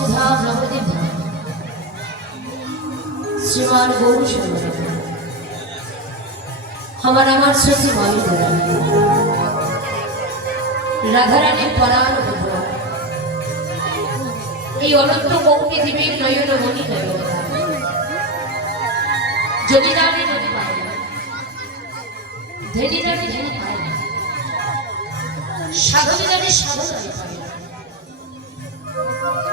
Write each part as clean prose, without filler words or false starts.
सुधा नवदीप श्रीमान गौर हमारा हमार सती माई राधारानी पराण এই অনন্ত কৌটি জীবের নয়ন মনি যদি জানে যদি পায় ধনী জানে ধনী পায় সাধনী জানে সাধন পায়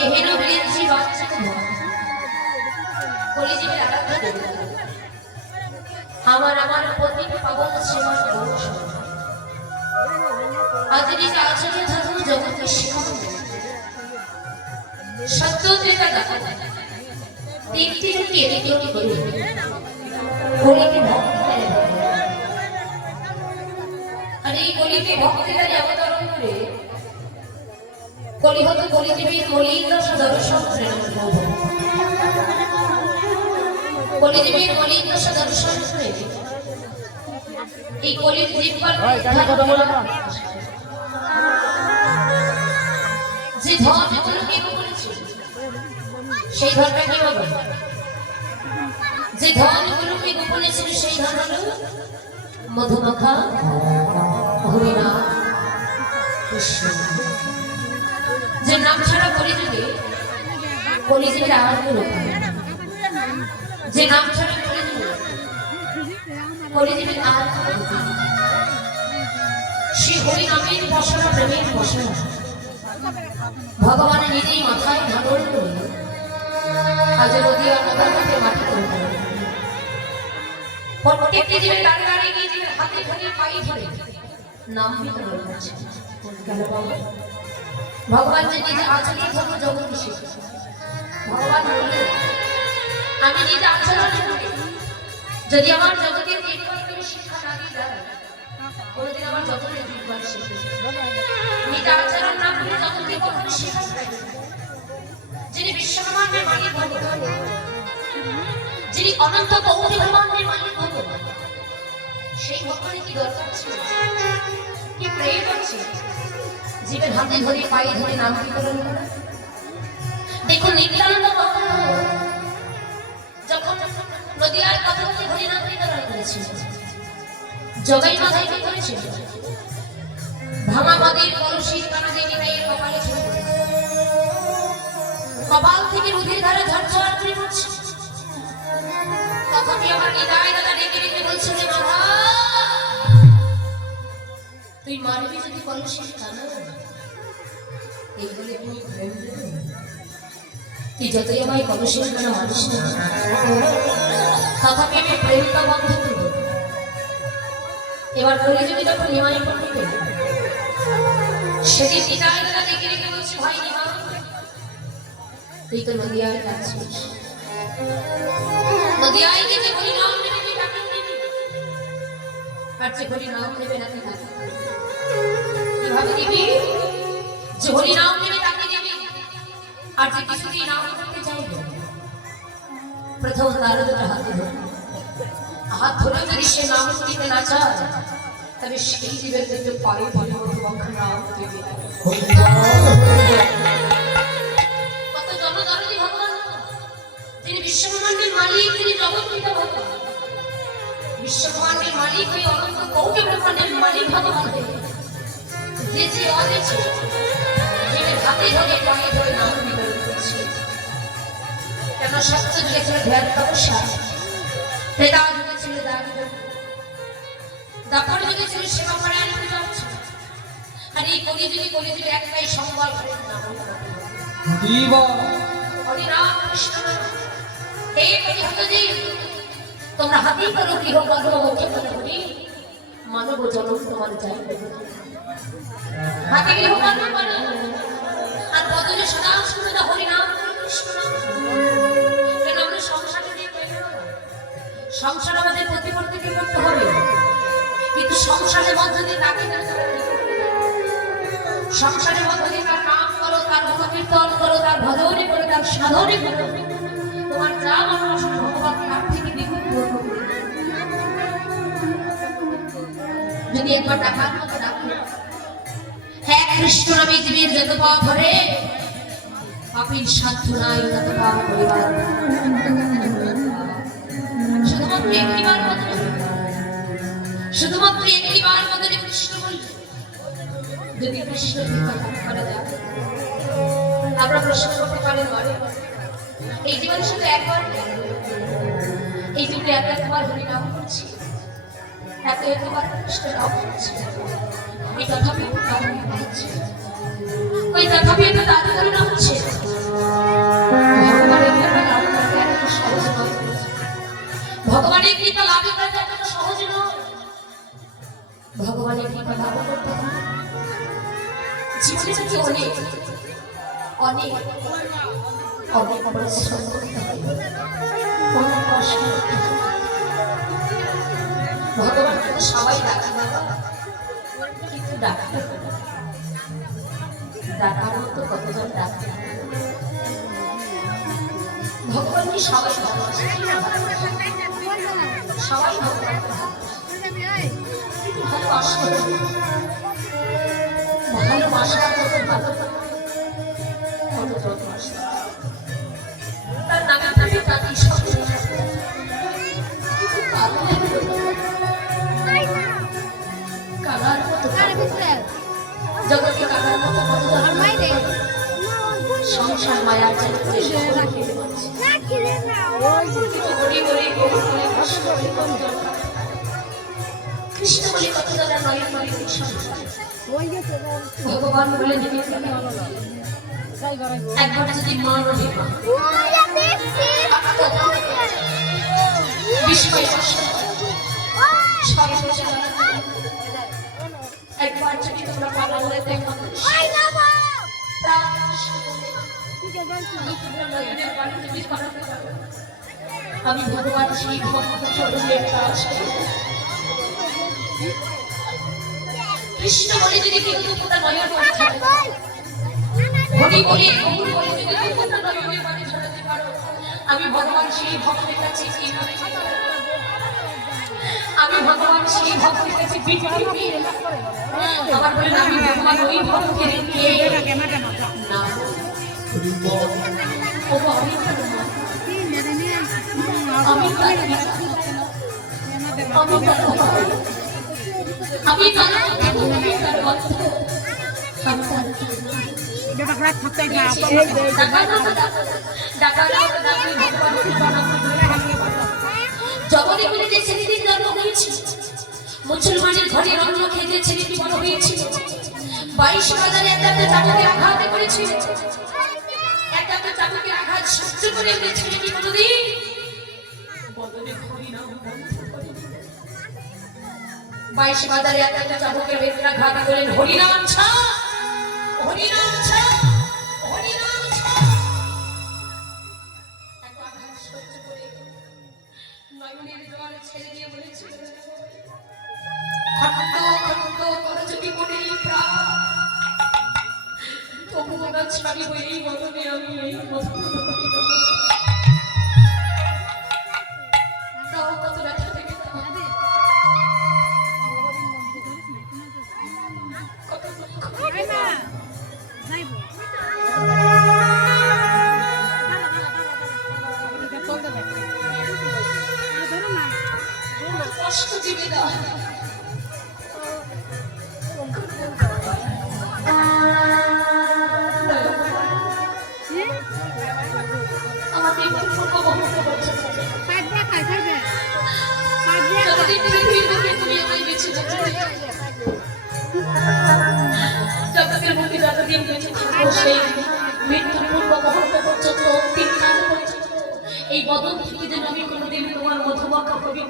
এহেন বীরজি বাচ্চাকে কলিজীবের আরাধ্য দেবতা আমার আমার পতি পাবন শ্রীমান গৌর আজরি আচার্য ধাতু জগতে শিখা সত্য ত্রেতা দাতা তিনটি থেকে এদিকে করে কলিকে ভক্তি করে আর এই কলিকে ভক্তি করে অবতরণ করে কলিহত কলিজীবীর মলিন দর্শন কলিজীবীর মলিন দর্শন করে এই কলির জীববার যে ধর্মগুলোকে করেছে সেই ধর্মটা কি হবে যে ধর্মগুলোকে গোপনে ছিল সেই ধর্ম হলো মধুমাখা হরিনাম কৃষ্ণ যে নাম ছাড়া কলিজীবের আহার করো যে নাম ছাড়া কলিজীবের আহার সেই হরিনামের বসনা প্রেমের বসনা ভগবান নিজেই মাথায় ধারণ করে আজ নদী অন্নদাকে মাটি করে প্রত্যেকটি জীবের গাড়ি গাড়ি গিয়ে জীবের হাতে ধরে পাই ধরে নাম বিতরণ করছে ভগবান যে নিজে আচরণ ধর্ম জগৎকে শিখেছে ভগবান বললেন আমি নিজে আচরণ করি যদি আমার জগতের জীবনকে শিক্ষা না দিয়ে দেয় কোনোদিন আমার জগতের জীবন শিখে নিজে আচরণ না করে জগৎকে কখনো শেখা যায় যিনি বিশ্বব্রহ্মাণ্ডের মালিক ভগবান যিনি অনন্ত কৌটি ব্রহ্মাণ্ডের মালিক ভগবান সেই ভগবানের কি দরকার ছিল কি প্রেম আছে জীবের হাতে ধরে পায়ে ধরে নাম বিতরণ করা দেখুন নিত্যানন্দ যখন নদীয়ার কাছে হরিনাম বিতরণ করেছিল জগাই মাথায় কি করেছিল ভাঙা নদীর কলসির কানা দিয়ে নিতাইয়ের কপালে ছুঁড়ে কপাল থেকে রুধির ধারা ঝরঝর করে পড়ছে তখন আমার নিতাই দাদা ডেকে ডেকে বলছিল মাথা তুই মারবি যদি কলসির কানা এই বলে তুমি প্রেম তুই যতই আমায় কলসির কানা মারিস না তথাপি আমি প্রেমটা বন্ধ করব এবার কলিযুগে যখন নিমাই পড়বে সেদিন নিতাই দাদা ডেকে ডেকে বলছে ভাই নিমা তুই তো নদিয়ার কাছে নদিয়ায় গিয়ে যে হরি নাম নেবে তুই ডাকি নেবি আর যে হরি নাম নেবে না তুই ডাকি কিভাবে দিবি যে হরি নাম নেবে তাকে দিবি আর যে কিছুতেই নাম করতে চাইবে প্রথম নারদটা হাত ধরে যদি সে নাম করিতে না চায় তবে সেই জীবের কিন্তু পায়ে পায়ে মধুমাখা নাম দেবে বিশ্বব্রহ্মাণ্ডের মালিক তিনি জগৎ পিতা ভগবান বিশ্বব্রহ্মাণ্ডের মালিক হয়ে অনন্ত কৌটি ব্রহ্মাণ্ডের মালিক ভগবান যে যে অদেছে জীবের হাতে ধরে পায়ে ধরে নাম বিতরণ করছে কেন সত্য যুগে ছিল ধ্যান তপস্যা ত্রেতা যুগে ছিল দান দাপর যুগে ছিল সেবা পরায়ণ পূজা আর এই কলিযুগে একটাই সংবল হরিনাম কৃষ্ণ এই কলিযুগে তোমরা হাতি করো গৃহ বন্ধ মুখে মনে করি মানব জনম তোমার চাই হাতি গৃহ বন্ধ করে আর বদলে সদা শুনে হরিনাম কৃষ্ণ কেন আমরা সংসারে সংসার আমাদের প্রতিবর্তীকে করতে হবে কিন্তু সংসারের মধ্যে দিয়ে তাকে সংসারের মধ্যে দিয়ে তার নাম করো তার গুণকীর্তন করো তার ভজনী করো তার সাধনী করো তোমার যা মনোবাসনা ভগবান তার থেকে দ্বিগুণ পূর্ণ করে যদি একবার ডাকার মতো ডাকো হ্যাঁ কৃষ্ণ নামে জীবের যত পাপ ধরে পাপীর সাধ্য নাই তত পাপ করিবার। শুধুমাত্র একটিবার বদলে কৃষ্ণ বলল, যদি কৃষ্ণের কথা করা যায় আমরা প্রশ্ন করতে পারি ঘরে এই জীবনে শুধু একবার, এই জীবনে একবার হরিনাম করছি, একবার কৃষ্ণ নাম করছি, ওই তথাপি হচ্ছে, ওই তথাপি একটা দাবি করে না হচ্ছে। ভগবানের কৃপা লাভ করাটা এতটা সহজ নয়। ভগবানের কৃপা লাভ করতে হবে জীবনে থেকে অনেক অনেক অনেক পরিশ্রম করতে হবে, অনেক কষ্ট করতে হবে। ভগবানকে তো সবাই ডাকে বাবা, কিন্তু ডাকার মতো কতজন ডাকে? ভগবানকে সবাই ভালোবাসে, সবাই ভগবানকে ভালোবাসে, ভালোবাসার মতো ভালো কতজন বাসে। তার নামে তাকে তাকে সব কালার মতো জগতে কালার মতো কতজন সংসার মায়ার চাই করে সকলে খেতে পারছে। কৃষ্ণ বলে কত যারা নয় নয় ভগবান বলে একবার যদি মান একবার যদি তোমরা পালা বলে দেখো আমি ভগবান সেই ভক্ত চরণের কাজ কৃষ্ণ বলে যদি কিন্তু পুরা নয়ন বাড়ি ছাড়ে, হরি বলে গৌর বলে যদি পুরা নয়নের বাড়ি ছাড়াতে পারো, আমি ভগবান সেই ভক্তের কাছে আমি ভগবান সেই ভক্তের কাছে আমার বলেন আমি ভগবান ওই ভক্তের না আমি জগতে বলে যে ছেলেটির জন্ম হয়েছিল, মুসলমানের ঘরে রত্ন খেয়ে যে ছেলেটি বড় হয়েছিল, 22,000 একটা চাটুকে আঘাত করেছিল, একটা চাটুকে আঘাত সহ্য করে যে ছেলেটি কোনোদিন বদলে হরিনাম বন্ধ করেনি। 22,000 একটা চাটুকে আঘাত করেন হরিনাম ছা, হরিনাম ছা, হরিনাম ছা। এত আঘাত সহ্য করে নয়নের জল ছেড়ে দিয়ে বলেছিল, খন্ড খন্ড করে যদি মনে প্রাণ তবু ওরা ছাড়িব এই বদনে আমি এই কত ব্যথা থেকে কত দুঃখ কষ্ট দিবে না। আমাদের পূর্ব মুহূর্ত করছে যতদিন পৃথিবীর বুকে তুমি আমায় বেঁচে জগতের বুকে যতদিন বেঁচে থাকবো সেই মৃত্যুর পূর্ব মুহূর্ত পর্যন্ত তিনকাল পর্যন্ত এই বদন থেকে যেন আমি কোনোদিন তোমার মধুমাখা কবি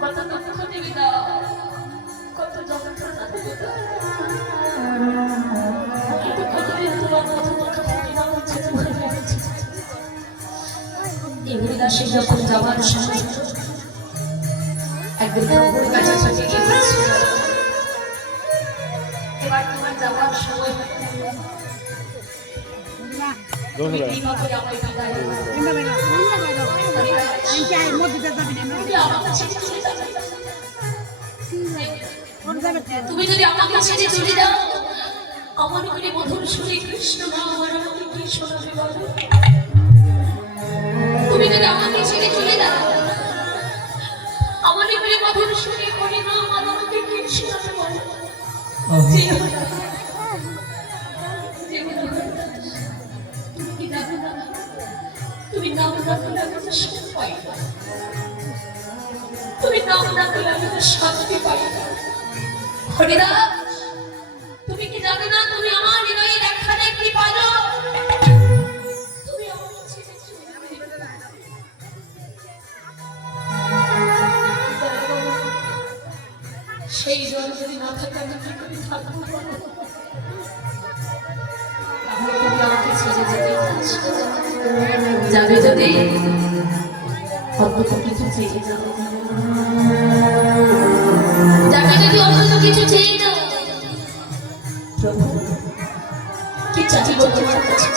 কত দুঃখ দিবি না, কত যন্ত্রণা দিবি না। হরিদাসের যখন যাওয়ার সময় একদিন প্রভুর কাছে ছুটে গিয়েছিল, এবার তোমার যাওয়ার সময় তুমি কিভাবে আমায় বিদায় দেবে? তুমি যদি আমাকে ছেড়ে চলে যাও, আমার করে মধুর সুরে কৃষ্ণ নাম আর আমাকে কি শোনাবে বলো? তুমি যদি আমাকে ছেড়ে চলে যাও, আমার করে মধুর সুরে করে নাম আর আমাকে কি শোনাবে বলো? তুমি কি জানো না, তুমি নাম না করলে আমি তো সুখ পাই না, তুমি নাম না করলে আমি তো শান্তি পাই না। হরিদাস, তুমি কি জানো না তুমি আমার হৃদয়ের একখানে একটি পাজর, তুমি আমাকে ছেড়ে চলে যাবে। সেই জল যদি না থাকে আমি কি করে থাকবো বলো? তাহলে তুমি আমাকে ছেড়ে যেতে যাবে, যদি অন্তত কিছু চেয়ে যাও, যাবে যদি অন্তত কিছু চেয়ে যাও। প্রভু, কি চাইব তোমার কাছে?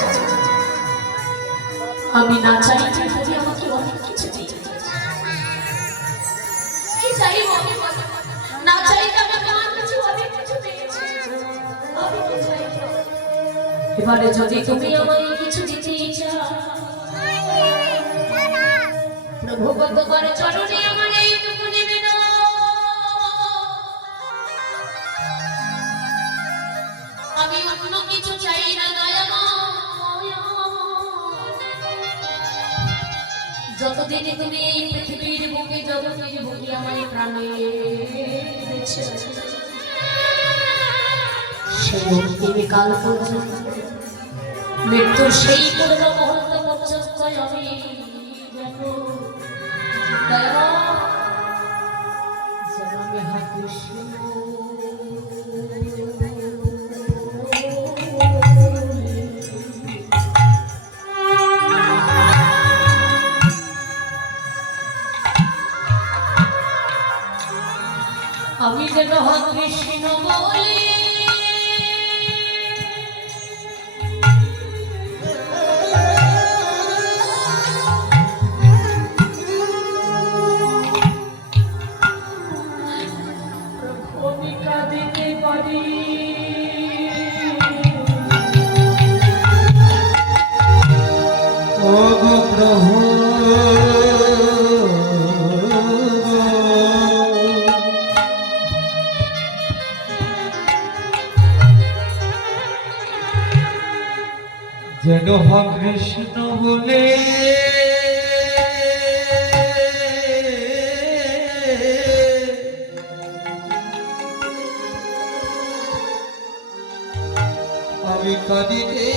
আমি না চাইতে তুমি আমাকে অনেক কিছু দিয়ে কি চাইব আমি বলো? না চাইতে আমি তোমার কাছে অনেক কিছু দিয়েছি, আমি কি চাইব? এবারে যদি তুমি আমায় কিছু দিতে চাও, প্রভু তোমার চরণে আমার এইটুকু নিবেদন, আমি অন্য কিছু চাই না দয়াময়। যতদিন তুমি এই পৃথিবীর বুকে জগতের বুকে আমার প্রাণে বেঁচে আছো, সেই অন্তিম কাল পর্যন্ত, মৃত্যুর সেই পূর্ণ মুহূর্ত পর্যন্ত আমি যেন দয়াময় যেন আমি হাতে আমি যেন কৃষ্ণ বলি, ভূমিকা দিতে পারি। ও গো প্রভু, যেন কৃষ্ণ বলে আমি কাঁদিতে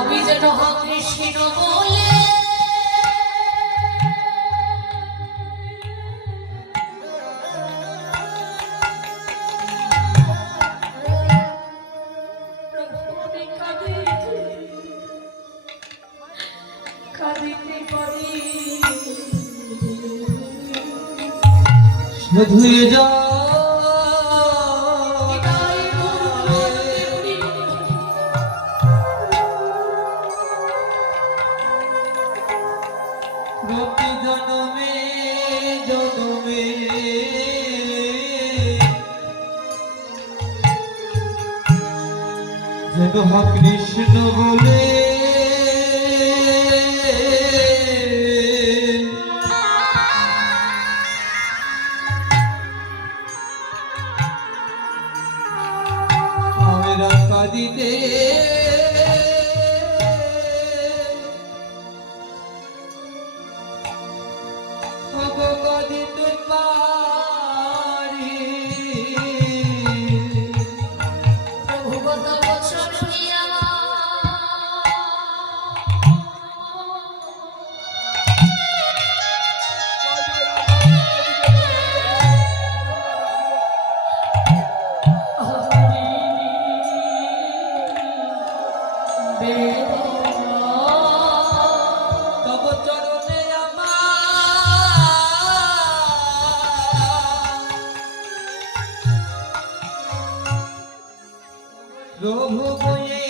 আমি যেন হা কৃষ্ণ বলে কাঁদিতে পারি ধুয়ে যা প্রতি জনমে জনমে যেন হা কৃষ্ণ বলে আমরা কাঁদিতে কাঁদিতে পারি প্রভু গত বছর নিয়া তব চরণে আমার প্রভু বয়ে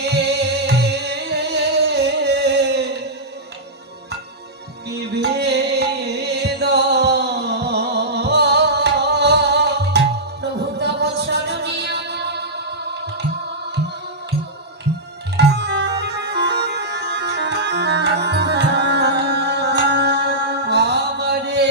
প্রভু তব চরণিয়া আমারে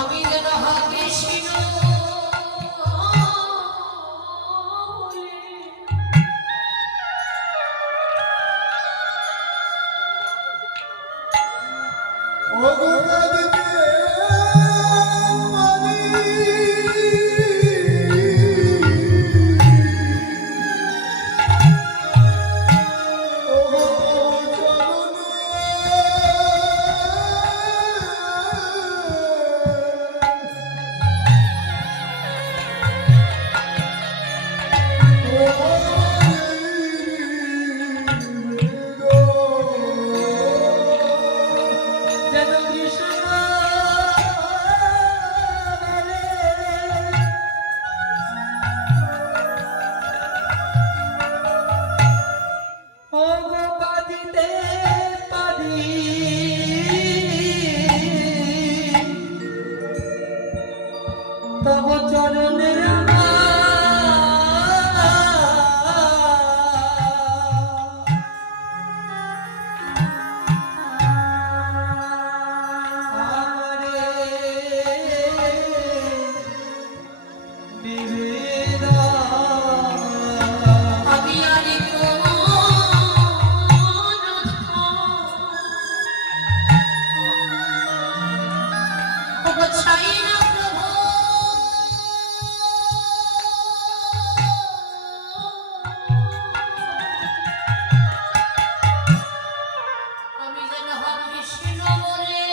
আমি যেন হা কৃষ্ণ বলে যেন কৃষ্ণ কাঁদিতে পারি তব চরণে আমি আর কোন ছাই না প্রভু আমি যেন হা কৃষ্ণ বলে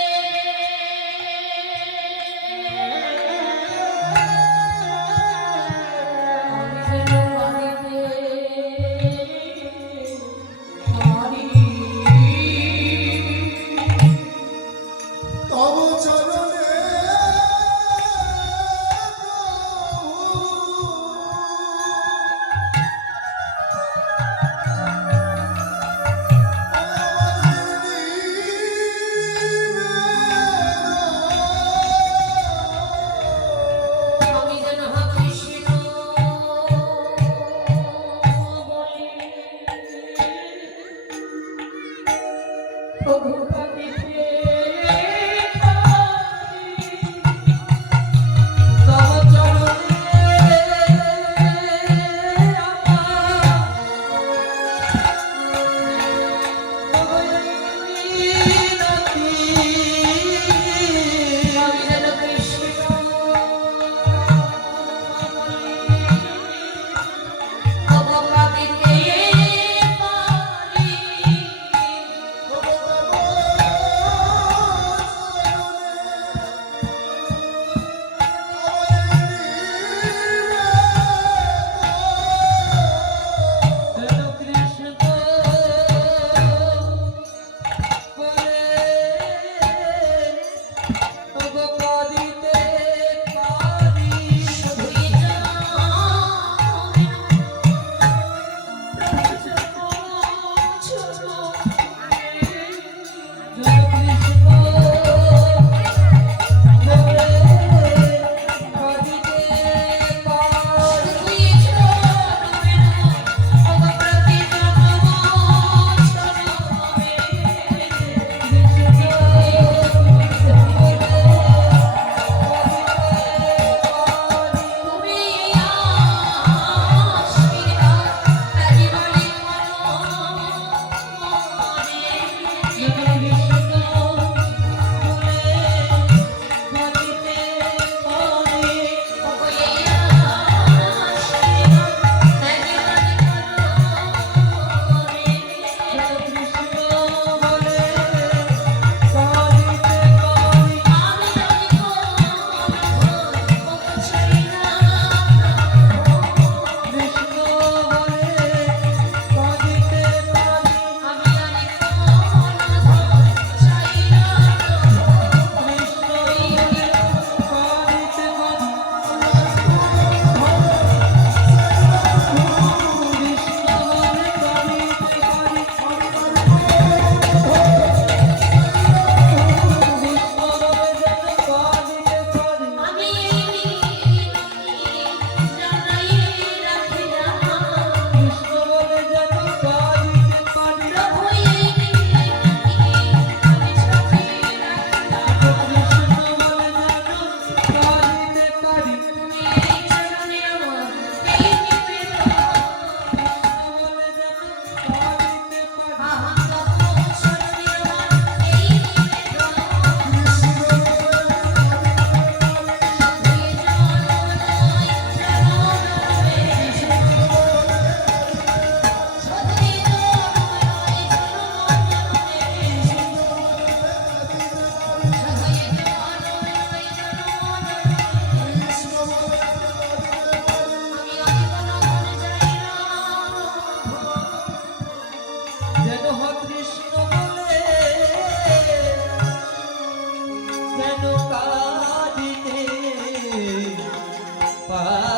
কেন কাঁদিতে পারি